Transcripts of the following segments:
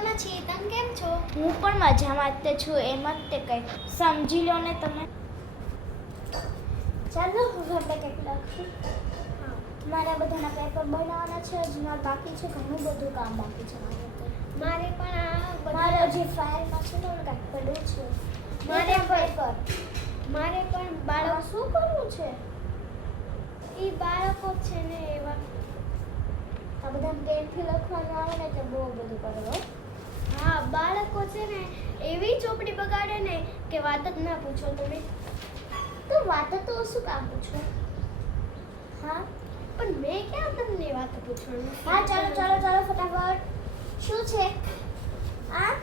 મજામાં છીએ. તમે કેમ છો? હું પણ મજામાં જ છું. એમ જ તે કંઈ સમજી લો ને તમે. ચાલો હવે આપણે કંઈક લખશું. મારા બધાના પેપર બનાવવાના છે. હજી મારે બાકી છે, ઘણું બધું કામ બાકી છે મારે પણ મારે હજી ફાઇલમાં છે ને કંઈક પડ્યું છે. મારે પણ બાળક શું કરવું છે? એ બાળકો છે ને એવા આ બધા પેનથી લખવાનું આવે ને એટલે બહુ બધું કરો. હા, બાળકો છે ને એવી ચોપડી બગાડે ને કે વાત જ ના પૂછો તમે. તો વાત તો શું કામ પૂછો? હા પણ મેં ક્યાં તમને વાત પૂછવાનું? હા ચાલો ફટાફટ. શું છે આ?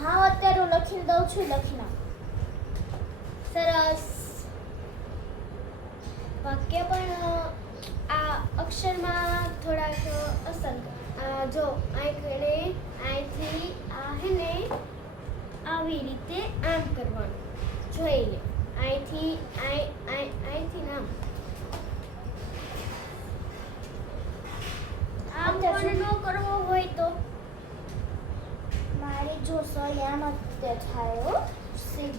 હા અત્યારે હું લખીને દઉં છું. લખી નાખ. સરસ. વાક્ય પણ આ અક્ષરમાં થોડાક અસર જો અહીંથી આ હે ને આવી રીતે આમ કરવાનું. જોઈ લે. અહીંથી આમ પણ ન કરવો હોય તો મારી જો સહી આમ જ થાય હો.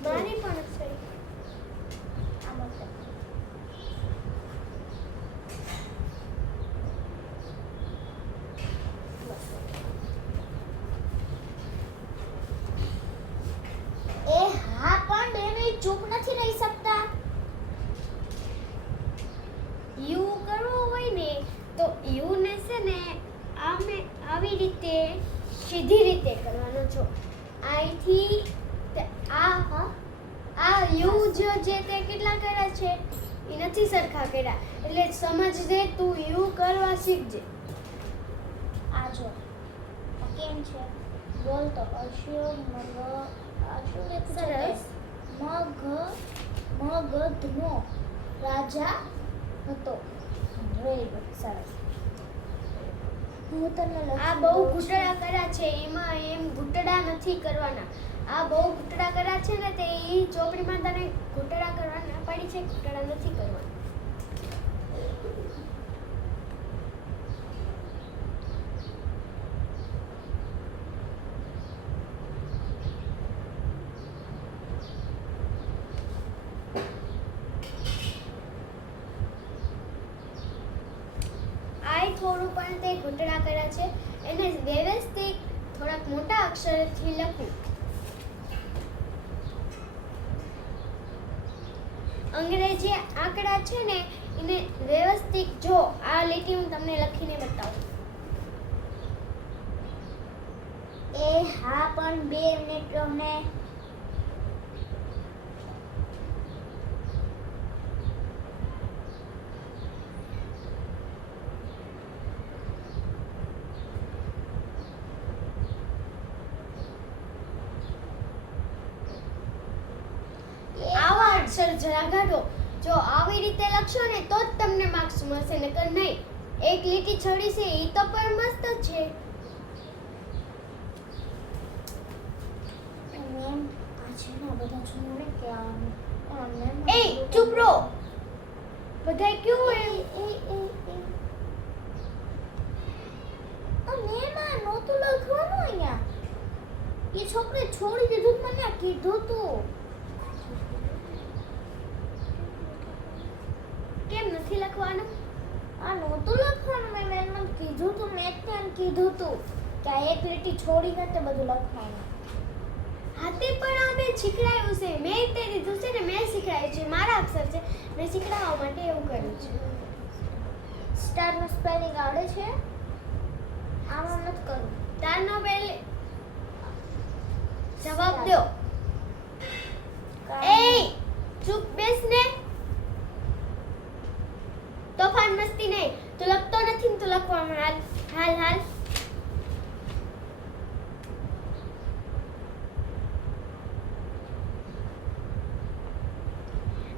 મારી પણ સહી આમ જ થાય. એ હા પણ 2 મિનિટ ચૂપ નથી રહી શકતા. યુ કરવો હોય ને તો યુ ને છે ને આવી રીતે સીધી રીતે કરવાનો છો. અહીંથી આ યુ જે તે કેટલા કર્યા છે એ નથી સરખા કર્યા. એટલે સમજજે, તું યુ કરવા શીખજે. આ જો આ કેમ છે બોલ તો. અશ્વ મગ આ શું લખ્યું છે? સરસ. મગધનો રાજા હતો. Very good. સરસ. હું તને આ બહુ ઘૂંટડા કર્યા છે. એમાં એમ ઘૂંટડા નથી કરવાના. આ બહુ ઘૂંટડા કર્યા છે ને તે ઈ ચોપડીમાં તને ઘૂંટડા કરવા ના પાડી છે. ઘૂંટડા નથી કરવાના. થોડું પણ તે ઘૂંટડા કર્યા છે એને વ્યવસ્થિત થોડાક મોટા અક્ષરથી લખવું. અંગ્રેજી આંકડા છે ને એને વ્યવસ્થિત જો. આ લીટી હું તમને લખીને બતાવું. એ હા પણ 2 મિનિટ રહને. આવા અક્ષર જરા કાઢો. જો આવી રીતે લખશો ને તો જ તમને માર્ક્સ મળશે, નકર નહીં. એક લીટી છોડી છે એ તો પણ મસ્ત છે. મેમ આ છે ને આ બધા છોડને કે મેમ એ ચૂપ રહો. બધાય કેવું એમ મેમ આ નહોતું લખવાનું અહીંયા. એ છોકરી છોડી દીધું. મને કીધું તું. કેમ નથી લખવાનું? આ નહોતું લખવાનું. મેં મેમ કીધું તું. મેં ત્યાં કીધું તું કે આ એક લીટી છોડીને તે બધું લખવાનું. હાથે પણ આ મેં શીખડાયું છે. મેં તે દીધું છે ને મેં શીખડાયું છે. મારા અક્ષર છે. મેં શીખડાવવા માટે એવું કર્યું છે. સ્ટારનો સ્પેલિંગ આવડે છે? આમાં નથી કરવું. તારનો બેલ જવાબ દો. એ ચૂપ બેસ ને. તોફાન મસ્તી નહીં. તું લખતો નથી ને તું લખવામાં હાલ.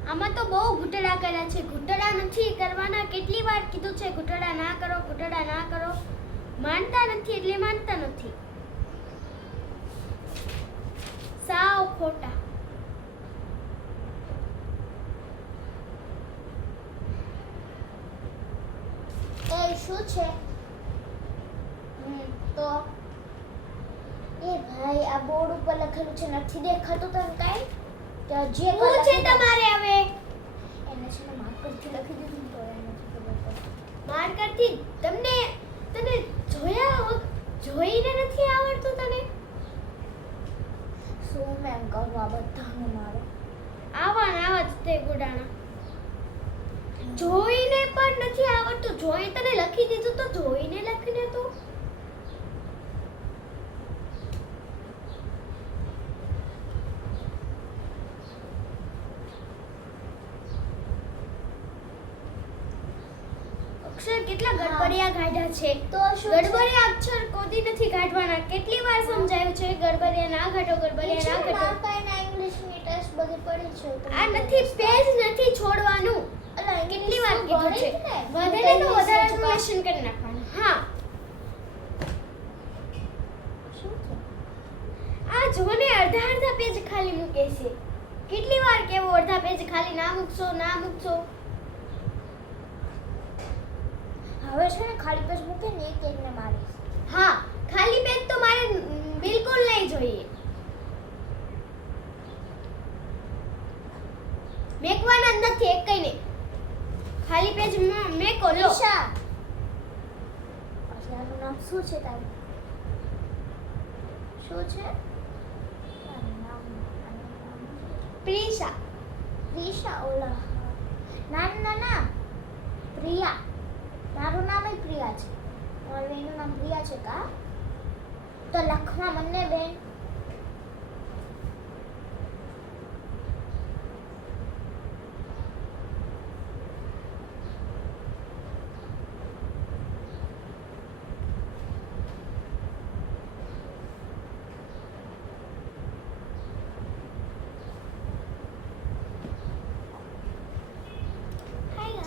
આમાં તો બહુ ઘૂંટડા કર્યા છે. ઘૂંટડા નથી કરવાના. કેટલી વાર કીધું છે ઘૂંટડા ના કરો, ઘૂંટડા ના કરો. માનતા નથી એટલે માનતા નથી. સાવ ખોટા. એ શું છે? તો ભાઈ આ બોર્ડ ઉપર લખેલું છે નથી દેખાતું તને કાઈ કે જે શું છે તમારે હવે એને છે ને માર્કરથી લખી દીધું ને તો એને નથી ખબર પડતી. માર્કરથી તને જોઈને નથી આવડતું તને શું મેમ કહું આ બધાને મારો આવા જ તે ગુડાણા જોઈને પણ નથી આવડતું જોઈ તને લખી દીધું તો જોઈને લખીને તો અક્ષર કેટલા ગડબડિયા કાઢ્યા છે તો શું છે? ગડબડિયા અક્ષર કોઈ નથી કાઢવાના કેટલી વાર સમજાયું છે ગડબડિયા ના કાઢો ગડબડિયા ના કાઢો માર્કરના ઇંગ્લિશની ટેસ્ટ બધી પડી છે તો આ નથી પેજ નથી છોડવાનું અલા કેટલી વાર કીધું છે વધારે તો વધારે ક્વેશ્ચન કરી નાખવાનું હા શું છે આ જોને અડધા પેજ ખાલી મૂકે છે કેટલી વાર કેવું અડધા પેજ ખાલી ના મૂકશો હવે છે ને ખાલી પેજ મૂકે ને એક એકને મારીશ હા ખાલી પેજ તો મારે બિલકુલ નહીં જોઈએ મેકવાના નથી એક કઈ નહીં ખાલી પેજ મેકો લો ઈશા આનું નામ શું છે તારું શું છે આનું નામ પ્રિશા પ્રિશા ઓલા ના પ્રિયા મારું નામ પ્રિયા છે મારું એનું નામ પ્રિયા છે કા તો લખવા મને બેન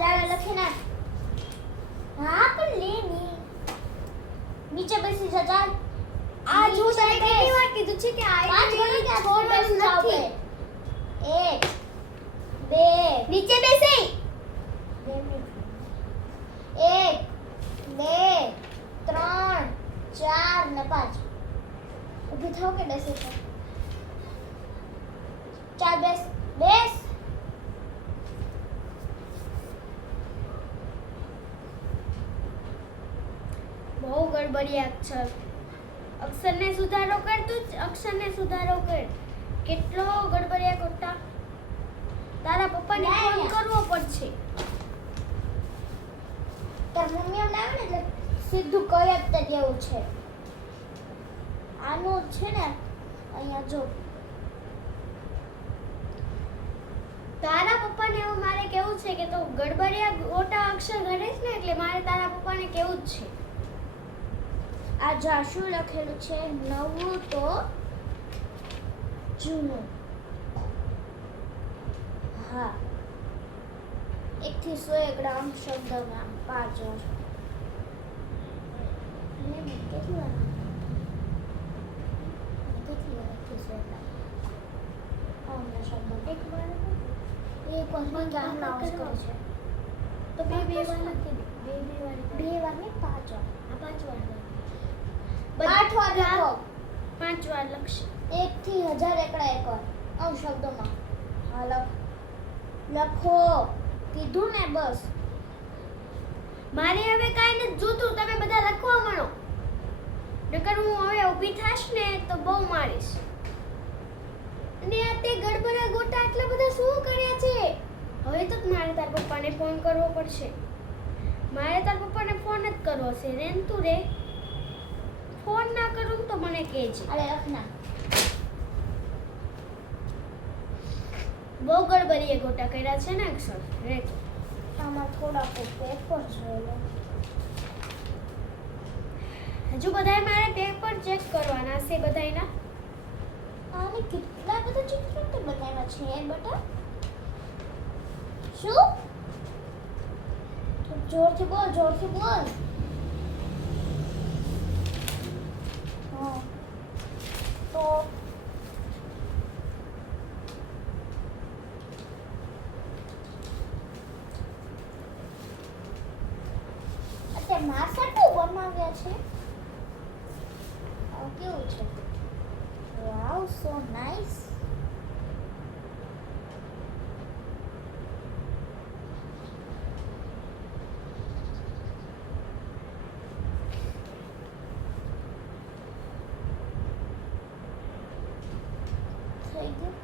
ચાલો લખી નાખ હા પણ લે ની નીચે બેસી જા ચાલ આ જો તને કેટલી વાર કીધું છે કે આ પાંચ ગણી ક્યાં છોડવાનું નથી એક બે નીચે બેસે બે મિનિટ એક બે ત્રણ ચાર ને પાંચ ઊભી થાવ કે બેસી છે ચાલ બેસ બેસ બહુ ગડબડિયા અક્ષરને સુધારો કર તું અક્ષરને સુધારો કર કેટલો ગડબડિયા કોટા તારા પપ્પાને ફોન કરવો પડશે તાર મમ્મી એમ લાવે ને એટલે સીધું કહી જ તે દેવું છે આનું છે ને અહીંયા જો તારા પપ્પાને એવું મારે કેવું છે કે તો ગડબડિયા મોટા અક્ષર ગણેશ ને એટલે મારે તારા પપ્પાને કેવું જ છે આ જા શું લખેલું છે નવું તો જૂનું હા 1 થી 100 ગ્રામ શબ્દમાં 5 વાર કેટલી વાર શબ્દ એક વાર ગામ નામ કરે છે તો બે વાર લખી દે બે વાર ને 5 વાર આ 5 વાર 8 વાર લખો 5 વાર લખશે 1 થી 1000 એકડા એક વાર આમ શબ્દોમાં હા લખો કીધું ને બસ મારે હવે કાઈ નથી જોતું તમે બધા લખવા માંડો નકર હું હવે ઊભી થાશ ને તો બહુ મારીશ અને આ તે ગડબડા ગોટા આટલા બધા શું કર્યા છે હવે તો મારે તાર પપ્પાને ફોન કરવો પડશે મારે તાર પપ્પાને ફોન જ કરવો છે રેન તું રે ફોન ના કરું તો મને કહેજે અરે લખના બહુ ગડબડીએ ગોટા કર્યા છે ને અક્ષર રે આમાં થોડા પેપર જોઈ લો હજુ બધાય મારે પેપર ચેક કરવાના છે બધાયના આને કેટલા બધા ચિત્રો તો બનાવ્યા છે બેટા શું તું જોરથી બોલ હા તો અત્યારે માસા તો બનાવ્યા છે કેવું છે વાવ સો નાઇસ. થઈ ગયું.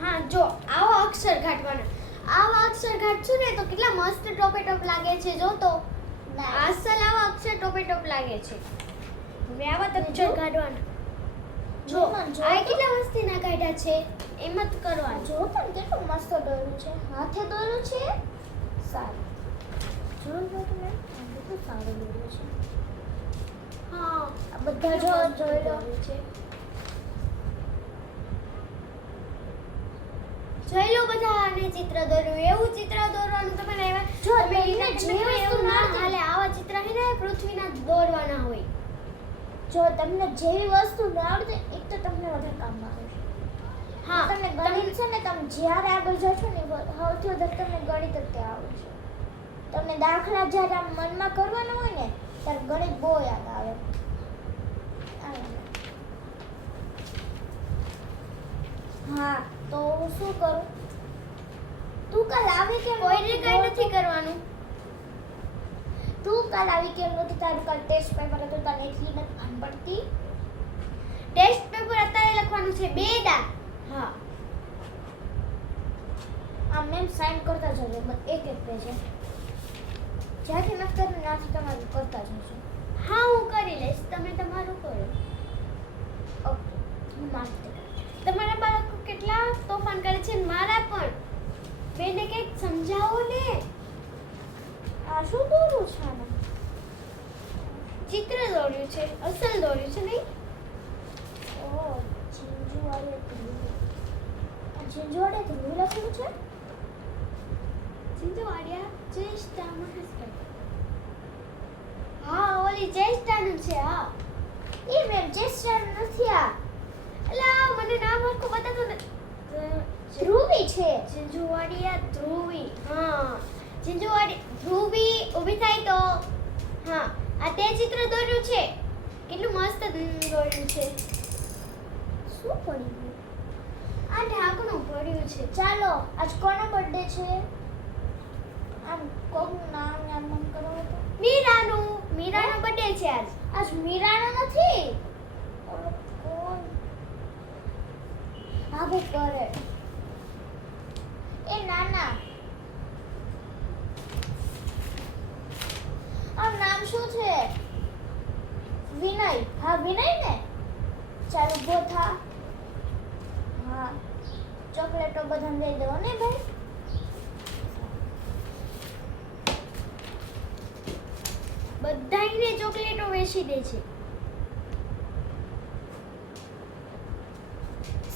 હા જો આવા અક્ષર ઘાટવાના. આવા અક્ષર ઘાટશું ને તો કેટલા મસ્ત ટોપે ટોપ લાગે છે. જો તો Nice. અસલ આવા અક્ષર ટોપે ટોપ લાગે છે. હવે આવા તો અક્ષર કાઢવાના. જો જો આ કેટલા મસ્તી ના કાઢ્યા છે. એમ જ કરવાનું. જો પણ કેટલું મસ્ત દોર્યું છે. હાથે દોર્યું છે. સારું. જોયું તમે? આ કેટલું સારું દોર્યું છે. હા આ બધા જો જોઈ લો. છે. જોઈ લો બધા આને ચિત્ર દોર્યું. એવું ચિત્ર દોરવાનું તમારે એવા જો તમે તમને લીધા જે તમે વસ્તુ એવું ના ના હાલે. આવા ચિત્ર હે ને પૃથ્વીના દોરવાના હોય. જો તમને જેવી વસ્તુ ન આવડે એક તો તમને વધારે કામમાં આવશે. હા તમને ગણિત છે ને તમે જ્યારે આગળ જશો ને સૌથી વધારે તમને ગણિત જ તે આવડશે. તમને દાખલા જ્યારે આમ મનમાં કરવાનો હોય ને ત્યારે ગણિત બહુ યાદ આવે. હા તો હું શું કરું? તું કાલ આવી કેમ કોઈને નહોતી? કઈ નથી કરવાનું. તું કાલ આવી કેમ નહોતી? તારું કાલ ટેસ્ટ પેપર હતું તને એટલી નથી ભાન પડતી. ટેસ્ટ પેપર અત્યારે લખવાનું છે 2 દા. હા આમ મેમ સાઈન કરતા જજો એક એક પેજે. જ્યાંથી નથી કરવું ત્યાંથી તમારું કરતા જજો. હા હું કરી લઈશ. તમે તમારું કરો. ઓકે હું માનતી. તમારા બાળકો કેટલા તોફાન કરે છે ને મારા પણ. બેને કંઈક સમજાવો ને. આ શું દોરું છે આને? ચિત્ર દોર્યું છે. અસલ દોર્યું છે નહીં. ઓ ઝીંઝુવાડી ધ્રુવી. આ ઝીંઝુવાડી ધ્રુવી લખેલું છે? ચિંચુવાડિયા ચેષ્ટા મહાસ્કર. હા ઓલી ચેષ્ટાનું છે. હા એ મેમ ચેસ્ટર નથી આ. અલા મને નામ આખું બતાતો ને. ધ્રુવી છે. ચિંચુવાડિયા ધ્રુવી. હા ચિંચુવાડી ધ્રુવી ઊભી થાય તો. હા આ તે ચિત્ર દોર્યું છે. કેટલું મસ્ત દોર્યું છે. શું પડી ગયું? આ ઢાંકણું પડ્યું છે. ચાલો આજ કોનો બર્થડે છે? આમ કોકનું નામ યાદ મન કરો તો. મીરાનું. મીરાનો બર્થડે છે આજ. આજ મીરાનો નથી. ઓલો કોણ? હા ભાઈ કરે. એ નાના. આ નામ શું છે? વિનય. હા વિનય ને. ચાલ ઊભો થા. હા ચોકલેટો બધાને દઈ દો ને ભાઈ. બધાયને ચોકલેટો વેચી દે છે.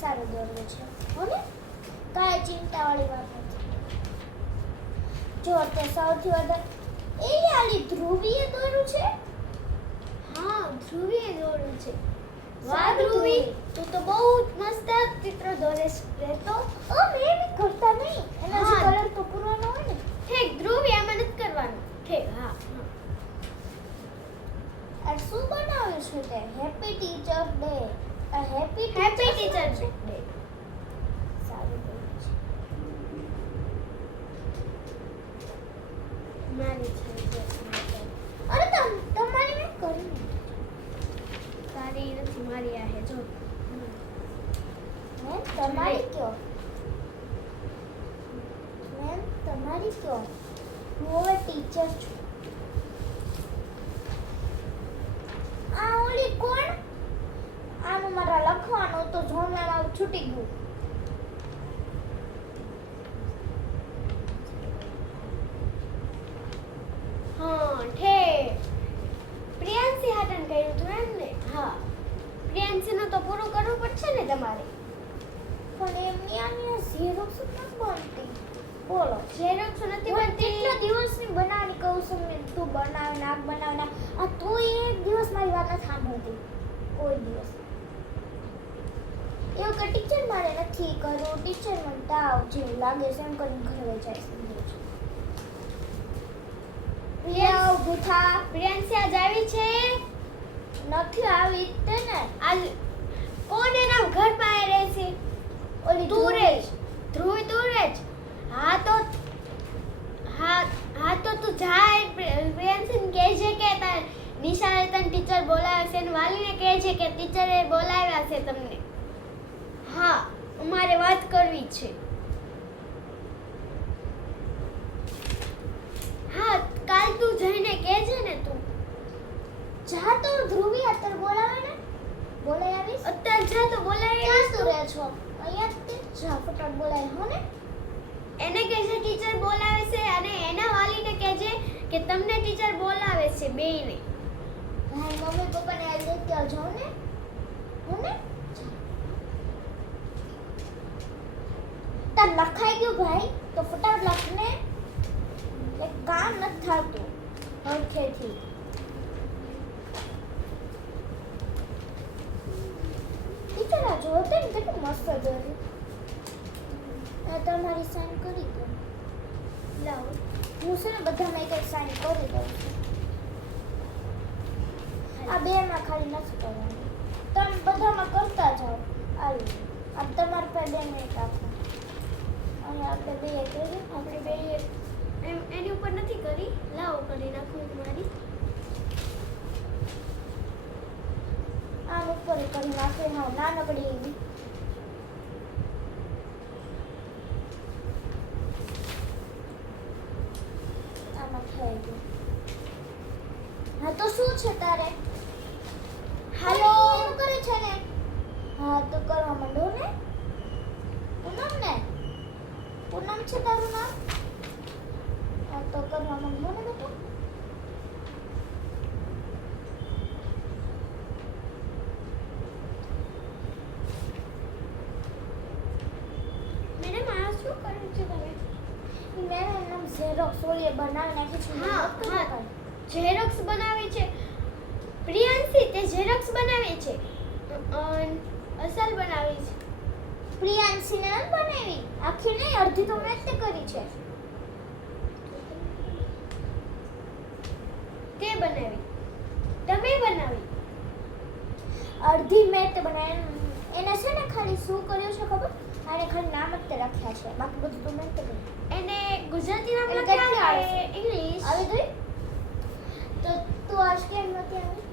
સારું દોરવું છે હો ને? કાંઈ ચિંતાવાળી વાત નથી. જો તે સૌથી વધારે એ આલી ધ્રુવીએ દોર્યું છે. હા ધ્રુવીએ દોર્યું છે. વાહ સારું ધ્રુવી ધ્રુવી. તું તો બહુ મસ્ત ચિત્ર દોરે છે તો. ઓ મેં કરતા નહીં. એના જે હા. કલર તો પૂરવાનો હોય ને. ઠીક ધ્રુવી આમાં નથી કરવાનું. ઠીક હા હા. આ શું બનાવ્યું છે તે? Happy teacher day. આ હેપી હેપી ટીચર ડે. સારું દોર્યું છે. મારી છે અરે તમારી મેં કરી નથી. તારી નથી મારી આ હે જો. મેમ તમારી કયો? મેમ તમારી કયો? હું હવે ટીચર છું. આ ઓલી કોણ? આનું મારા લખવાનું તો જોનામાં છૂટી ગયું. હા ઠીક. પ્રિયાંશી હાટન કર્યું હતું એમ ને. હા પ્રિયાંશીનું તો પૂરું કરવું પડશે ને તમારે. પણ એમની આની ઝેરોક્સ નથી બનતી. બોલો ઝેરોક્ષ નથી હું બનતી. કેટલા દિવસની બનાવવાની કહું છું મેં. તું બનાવ નાક બનાવ નાક. આ તું એક દિવસ મારી વાત નથી સાંભળતી. કોઈ દિવસ એવું કે ટીચર મારે નથી કરવું. ટીચર મને તાવ જેવું લાગે છે એમ કરીને ઘરે વહી જાય છે. પ્રિયા ઊભું થા. પ્રિયાંશી આજ આવી છે? નથી આવી તે ને. આજ કોણ એના ઘર પાસે રહે છે? ઓલી તું રે ધ્રુવ, તું રે જ. હા તો તું જા પ્રિયાંશીને કહેજે કે નિશાળે તને ટીચર બોલાવે છે અને વાલીને કહેજે કે ટીચરે બોલાવ્યા છે તમને. હા, અમારે વાત કરવી છે. હા, કાલ તું જઈને કહેજે ને તું. જા તો ધ્રુવી અત્યારે બોલાવે ને. બોલાઈ આવીશ. અત્યારે જા તો બોલાવી ક્યાં તું રહે છો? અહીંયા જ તે જા ફટાફટ બોલાય હો ને. એને કહેજે ટીચર બોલાવે છે અને એના વાલીને કહેજે કે તમને ટીચર બોલાવે છે બેયને. ભાઈ મમ્મી પપ્પાને આ લેતી આવજો ને. હો ને. તાર લખાઈ ગયું ભાઈ તો ફટાફટ લખ ને. એક કામ નથી થતું હરખેથી. ટીચર આ જોતે ને કેટલું મસ્ત જોયું. તમારી સાઈન કરી દો. લાવો હું છે ને બધામાં એક સાઈન કરી દઉં છું. આ બેમાં ખાલી નથી કરવાનું. તમે બધામાં કરતા જાઓ. આ તમારા પાસે 2 મિનિટ આપો. અને આપણે બે કરીએ. આપણે બે એની ઉપર નથી કરી. લાવો કરી નાખું તમારી. આમ ઉપર કરી નાખે. હા નાનકડી એવી. આમાં થઈ ગયું. હા તો શું છે તારે? હાલો. એનું કરે છે ને. હા તો કરવા માંડો ને. પૂનમ ને. પૂનમ છે તારું નામ? હા તો કરવા માંડો ને બેટા. મેડમ આ શું કર્યું છે તમે? મેં એનું ઝેરોક્સ ઓલી બનાવી નાખી છે. હા, ઝેરોક્સ બનાવી છે. પ્રિયાંશી તે ઝેરોક્સ બનાવી છે. અસલ બનાવી છે. પ્રિયાંશીને નથી બનાવી. આખી નહીં, અડધી તો મેં જ તે કરી છે. તે બનાવી. તમે બનાવી. અડધી મેં તે બનાવી. એને છે ને ખાલી શું કર્યું છે ખબર? આને ખાલી નામ જ તે રાખ્યા છે. બાકી બધું તો મેં જ તે કર્યું. એને ગુજરાતી નામ એને લખ્યા કેટલી આવે છે? છે ઇંગ્લિશ. આવી ગઈ? તો તું આજ કેમ નથી આવી?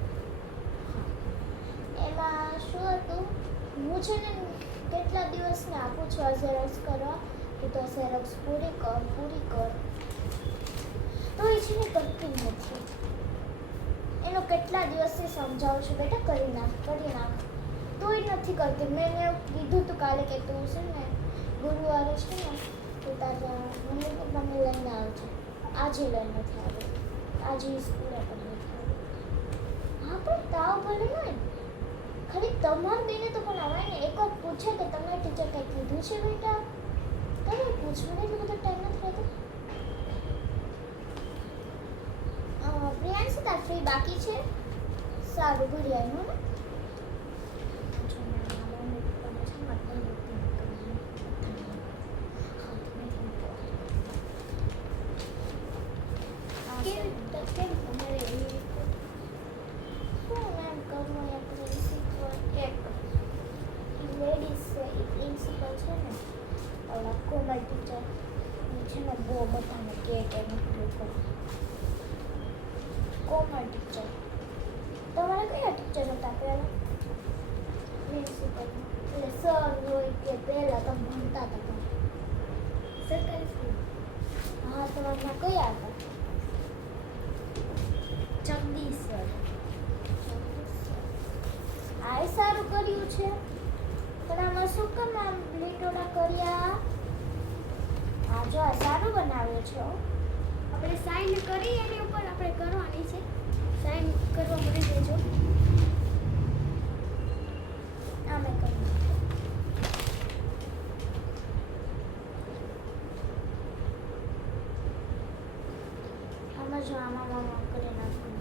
એમાં શું હતું? હું છે ને કેટલા દિવસને આપું છું આ ઝેરોક્સ કરવા. કે તો ઝેરોક્સ પૂરી કર. તો એ છે ને કરતી નથી. એનો કેટલા દિવસથી સમજાવું છું બેટા કરી નાખ. તો એ નથી કરતી. મેં એને કીધું હતું કાલે કે તું છે ને ગુરુવારે છે ને તો તારા મમ્મી પપ્પાને લઈને આવજો. આજે લઈને નથી આવ્યો. આજે સ્કૂલે પણ નથી આવ્યો. હા પણ તાવ ભલે હોય ને. ખાલી તમાર બેને તો પણ આવે ને. એક વાર પૂછે કે તમને ટીચર કંઈ કીધું છે બેટા? તમે પૂછવાનો એટલો બધો ટાઈમ નથી રહેતો. પ્રિયાંશી તાર ફ્રી બાકી છે? સારું ઘડી આવ્યું ને. કેમ તમારે એવી શું એમ કરવું એ પ્રિન્સિપલ એક લેડીઝ છે એ પ્રિન્સિપલ છે ને ઓલા કોમલ ટીચર છે ને બહુ બધાને કે એનું પેપર. કોમલ ટીચર તમારે કયા ટીચર હતા પહેલાં? પ્રિન્સિપલ એટલે સર હોય કે પહેલાં તમે ભણતા હતા સરકારી સ્કૂલ. હા તમારા કયા હતા? જગદીશ સર. આ સારું કર્યું છે પણ આમાં શું કામ આમ લીટોડા કર્યા? હા જો આ સારું બનાવ્યું છે હો. આપણે સાઈન કરી એની ઉપર આપણે કરવાની છે. સાઈન કરવા મળી દેજો. આમે કરી આમાં જો આમાં કરી નાખવાનું.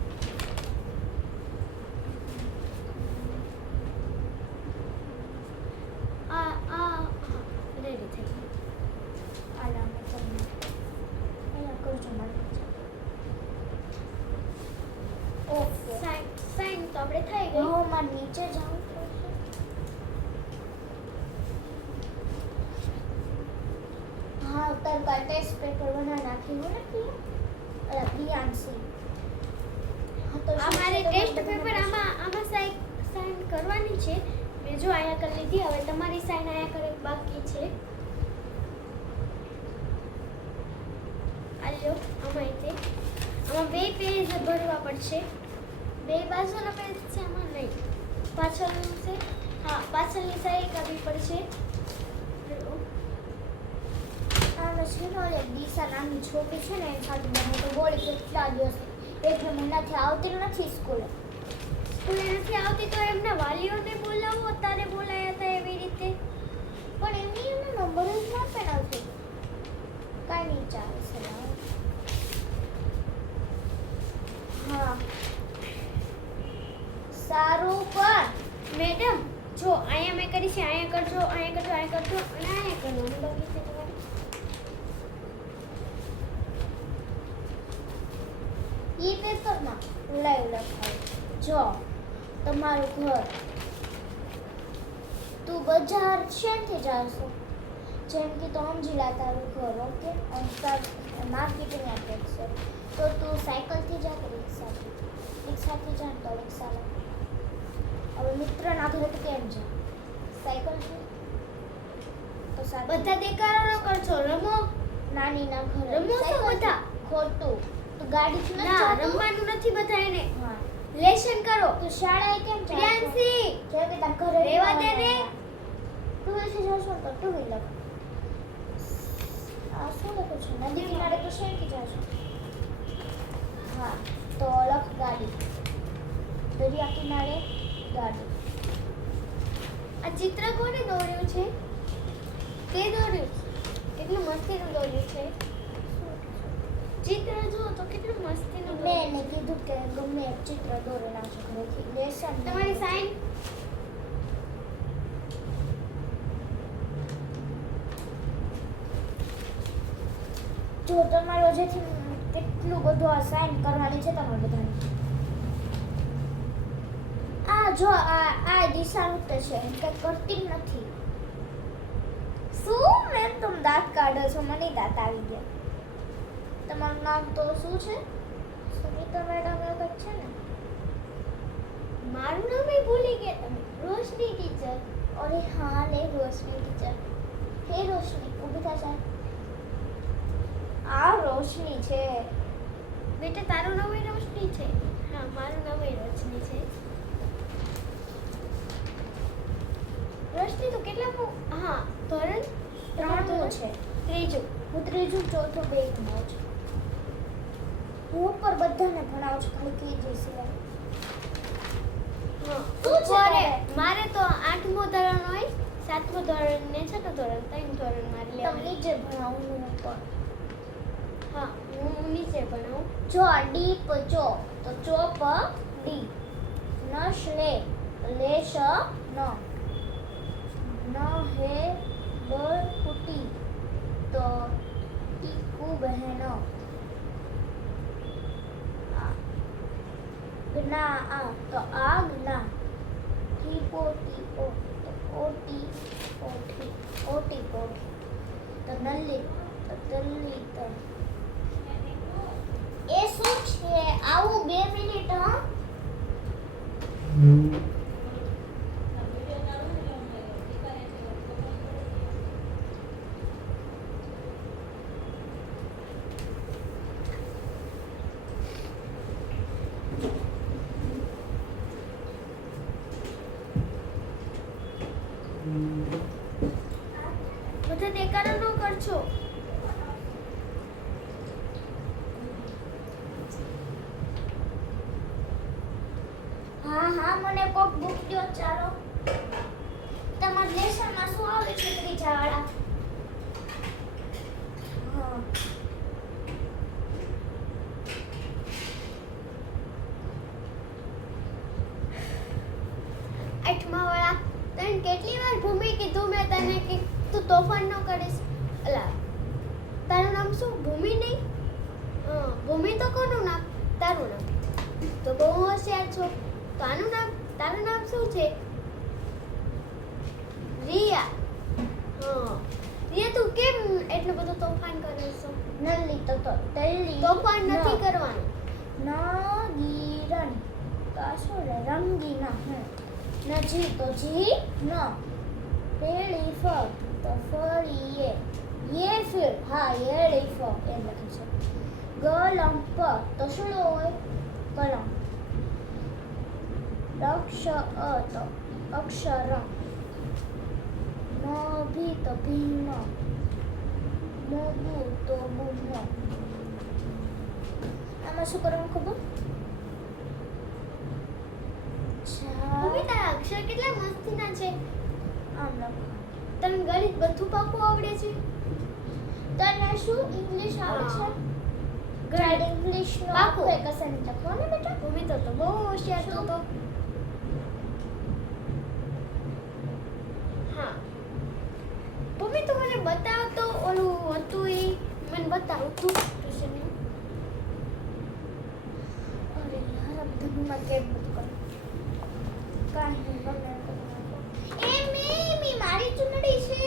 રેડી થઈ ગયું. આલા આમે કરી નાખવાનું. અહીંયા કરજો મારી પાસે. આપણે થઈ ગઈ. હું માર નીચે જાઉં પડશે. હા તાર કા ટેસ્ટ પેપર બના નાખ્યું નથી અલા પ્રિયાંશી હા તો આ મારે ટેસ્ટ પેપર આમાં સાઈન કરવાની છે. મેં જો આયા કરી લીધી. હવે તમારી સાઈન આયા કરે બાકી છે. આ લ્યો આમાં બે પેજ ભરવા પડશે. બે બાજુના પેજ છે આમાં નહીં. પાછળનું છે. હા પાછળની સાઈડ કરવી પડશે. આનો છે ને ઓલે દિશા નાની છોકરી છે ને એની સાથે મને તો બોલી કેટલા દિવસ એક મહિનાથી આવતી નથી સ્કૂલે નથી આવતી તો એમના વાલીઓને બોલાવો. તારે બોલાયા હતા એવી રીતે. પણ એમની એમનો નંબર જ ના પણ આવતી કાંઈ નહીં ચાલશે હા સારું પણ મેડમ જો અહીંયા મેં કરી છે. અહીંયા કરજો, અહીંયા કરજો, અહીંયા કરજો અને અહીંયા કરવાનું બાકી છે તમારે. ઈ પેપરમાં લાઈવ લખાય જો તમારું ઘર તું બજાર શેનથી જાશો જેમ કે તો સમજી તારું ઘર ઓકે અને તાર માર્કેટિંગ એડ્રેસ છે તો તું સાયકલથી જા કે રિક્ષાથી જા તો રિક્ષા લે હવે મિત્રના ઘરે તો કેમ જા સાયકલથી તો બધા દેખાડો ન કરજો. રમો. નાનીના ઘરે રમો છો બધા? ખોટું તું ગાડીથી નથી ના જાતો? રમવાનું નથી બધા એને. હા લેશન કરો. તું શાળાએ કેમ જાય પ્રિયાંશી જેમ કે તાર ઘરે રહેવા દે ને. તું એસે જશો તો ટુ વ્હીલર આ શું લખું છે નદી કિનારે તો શેથી જશો હા તો લખ ગાડી દરિયા કિનારે ગાડી આ ચિત્ર કોને દોર્યું છે? તે દોર્યું. કેટલું મસ્તીનું દોર્યું છે. ચિત્ર જુઓ તો કેટલું મસ્તીનું મેં દોર્યું એને કીધું કે ગમે એક ચિત્ર દોરી નાખો ઘરેથી લેસન છે. તમારી સાઈન. જો તમારો જેથી કેટલું બધું આ સાઈન કરવાની છે તમારે બધાને આ જો આ દિશાનું તે છે એમ કંઈ કરતી જ નથી શું મેમ તમે દાંત કાઢો છો મને દાંત આવી ગયા તમારું નામ તો શું છે સુમિતા મેડમ એવું કંઈક છે ને મારું નામ એ ભૂલી ગયા તમે. રોશની ટીચર. અરે હા લે રોશની ટીચર હે રોશની ઊભી થા ચાલ આ રોશની છે બેટા તારું નામ એ રોશની છે? હા મારું નામ એ રોશની છે. રોશની તો કેટલા હા ધોરણ 3 નું છે ત્રીજું. હું ત્રીજું ચોથું બે ભણાવું છું હું ઉપર બધાને ભણાવું છું ખાલી કેજી સિવાય હા શું છે મારે તારે? મારે તો 8મું ધોરણ હોય, 7મું ધોરણ ને 6મું ધોરણ 3 ધોરણ મારે તમને લેવાનું. જે ભણાવું હું ઉપર હા હું નીચે ભણાવું. જો આ ડી પ ચો તો ચો પ ડી ન શ્લે લે શ ન ન હે બ કુટી તો ટીકુ બહેન જ્ઞા આ તો આ જ્ઞા ટીપો ટીપો તો ઓટી ઓઠી ઓટી પોઠી તો નલ્લી તો તલ્લી તો એ શું છે આવું 2 મિનિટ હા બધા દેખાડો ન કરજો. હા હા મને કોક બુક દો ચાલો તમારા લેસનમાં શું આવે છે ત્રીજા વાળા હા 8મા વાળા તને કેટલી વાર ભૂમિ કીધું મેં તને કે તું તોફાન ન કરીશ. અલા તારું નામ શું? ભૂમિ નહીં? ભૂમિ તો કોનું નામ? તારું નામ. તો બહુ હોશિયાર છો. તો આનું નામ તારું નામ શું છે? રિયા. હા. રિયા તું કેમ એટલું બધું તોફાન કરે છે? નલ્લી તો તલ્લી તોફાન નથી કરવાનું. નગીરન તો આ શું રે રંગીના નજી તો જી ન પેલી ફ તો ફળીએ યે ફિર હા યેળી ફ એમ લખે છે ગલમ પ તો શું હોય કલમ દક્ષ અ તો અક્ષર ભી તો ભીમ મોબુ તો બુમ આમાં શું કરવાનું ખબર મમ્મી તારા અક્ષર કેટલા મસ્તીના છે. આમ લખો તને ગણિત બધું પાકું આવડે છે? તને શું ઇંગ્લિશ આવડે છે? ગણિત ઇંગ્લિશ નો પાકું. આખો એક અસાઇનમેન્ટ લખવાનો બેટા મમ્મી તો બહુ હોશિયાર શું? તો. હા મમ્મી તું મને બતાવ તો ઓલું હતું એ મને બતાવ તું ટ્યુશનનું. અરે યાર આ બધુંમાં કેમ બધું કરું કાંઈ નહીં ગમે એમ કરી નાખો. એ મી મારી ચૂંટણી છે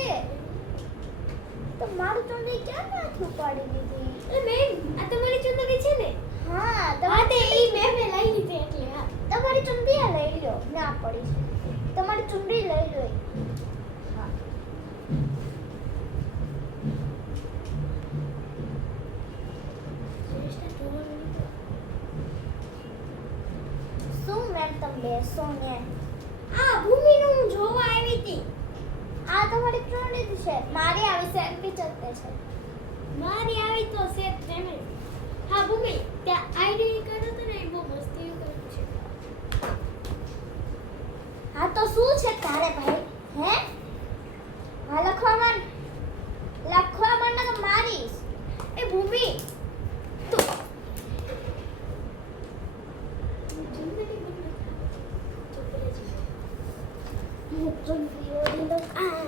તો મારી ચૂંટણી ક્યાં નાખી ઉપાડી દીધી એ બેન આ તમારી ચુંદડી છે ને? હા હા તમારી તે ઈ મેં લઈ લીધી એટલે હા. તમારી ચૂંટણી આ લઈ લો ના પડી છે તમારી ચૂંટણી લઈ લો હા શું મેમ તમે બેસો ને આ ભૂમિનું હું જોવા આવી હતી. આ તમારી ચૂંટણી છે મારી આવી છે એમપી ચલતે છે મારી આવી તો સેટ છે ને. હા ભૂમિ ત્યાં આઈડી કર્યો તો ને એ બહુ મસ્તી કર્યું છે. હા તો શું છે તારે ભાઈ હે હા લખવા માંડ ને તો મારીશ એ ભૂમિ તું હું ચૂંટણી ઓળી લઉં આ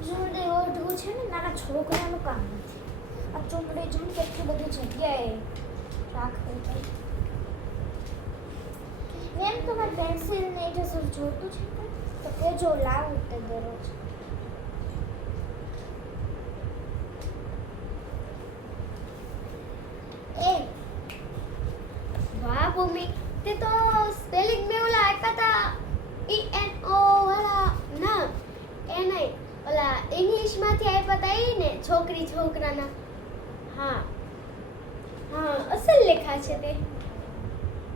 ચૂંટણી ઓળવું છે ને નાના છોકરાનું કામ નથી આ ચૂંટણી છે ને કેટલી બધી જગ્યાએ રાખવી પડે મેમ તમારી પેન્સિલ ને એડ્રેસર જોતું છે કોઈ? તો કેજો લાવું તે દરરોજ એ વાહ ભૂમિ તે તો સ્પેલિંગ મેં ઓલા આપ્યા હતા ENO વાળા ના એ નહીં ઓલા ઇંગ્લિશ માંથી આપ્યા હતા એ ને છોકરી છોકરાના. હા હા અસલ લેખા છે તે.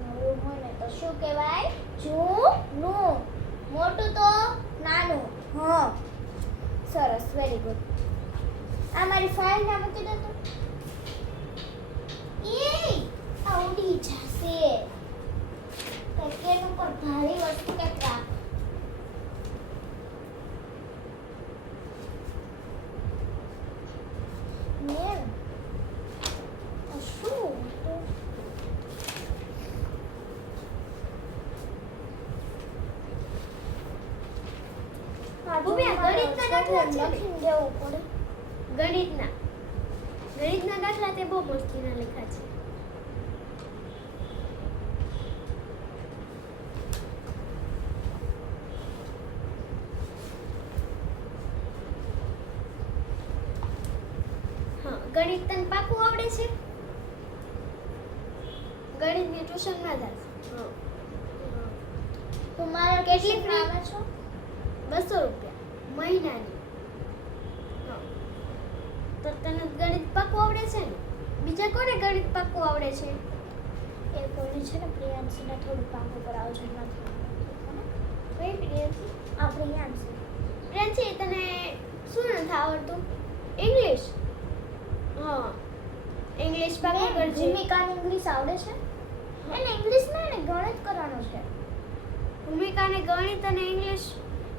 નવું હોય ને તો શું કહેવાય જૂનું મોટું તો નાનું હા સરસ વેરી ગુડ આ મારી ફાઇલ ના મૂકી દે તો એ આ ઉડી જશે પેકેટ ઉપર ભારે વસ્તુ કંઈક રાખ મેમ આ શું હતું? ભૂમિ, આ ગણિતના દાખલા છે ને? લખીને દેવું પડે ગણિતના દાખલા તે બહુ મસ્તીના લેખા છે. હા ગણિત તને પાકું આવડે છે? ગણિતની ટ્યુશનમાં જાશ. હા તો મારા કેટલી કેટલી fee? આવે છો 200 રૂપિયા મહિનાની. હા તો તને ગણિત પાકું આવડે છે ને? બીજા કોને ગણિત પાકું આવડે છે? એ કોઈને છે ને પ્રિયાંશીને થોડું પાકું કરાવજો નથી કઈ પ્રિયંશી? આ પ્રિયાંશી પ્રિયંશી તને શું નથી આવડતું? ઇંગ્લિશ? હા ઇંગ્લિશ પાકું મેમ, કરજે. ભૂમિકાને ઇંગ્લિશ આવડે છે એને ઇંગ્લિશ ના એને ગણિત કરવાનું છે ભૂમિકાને ગણિત અને ઇંગ્લિશ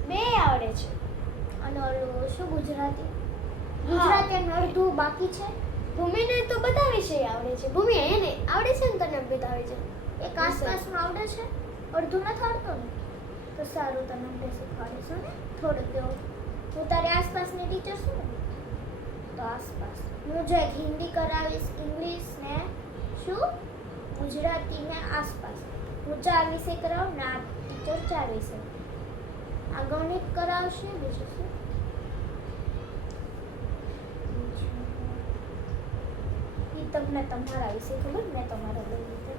બે આવડે છે. અને ઓલું શું ગુજરાતી ગુજરાતી અને અડધું બાકી છે ભૂમિને તો બધા વિષય આવડે છે. ભૂમિ એને આવડે છે ને તને બતાવે છે. એક આસપાસનું આવડે છે અડધું નથી આવડતું ને તો સારું તને બે શીખવાડીશું ને થોડુંક એવું હું તારી આસપાસની ટીચર છું ને તો આસપાસ હું જે હિન્દી કરાવીશ ઇંગ્લિશ ને શું ગુજરાતી ને આસપાસ હું 4 વિષય કરાવું ને આ ટીચર 4 વિષય આ ગણિત કરાવશે બીજું શું ઈ તમને તમારા વિશે ખબર મેં તમારા લઈ લીધા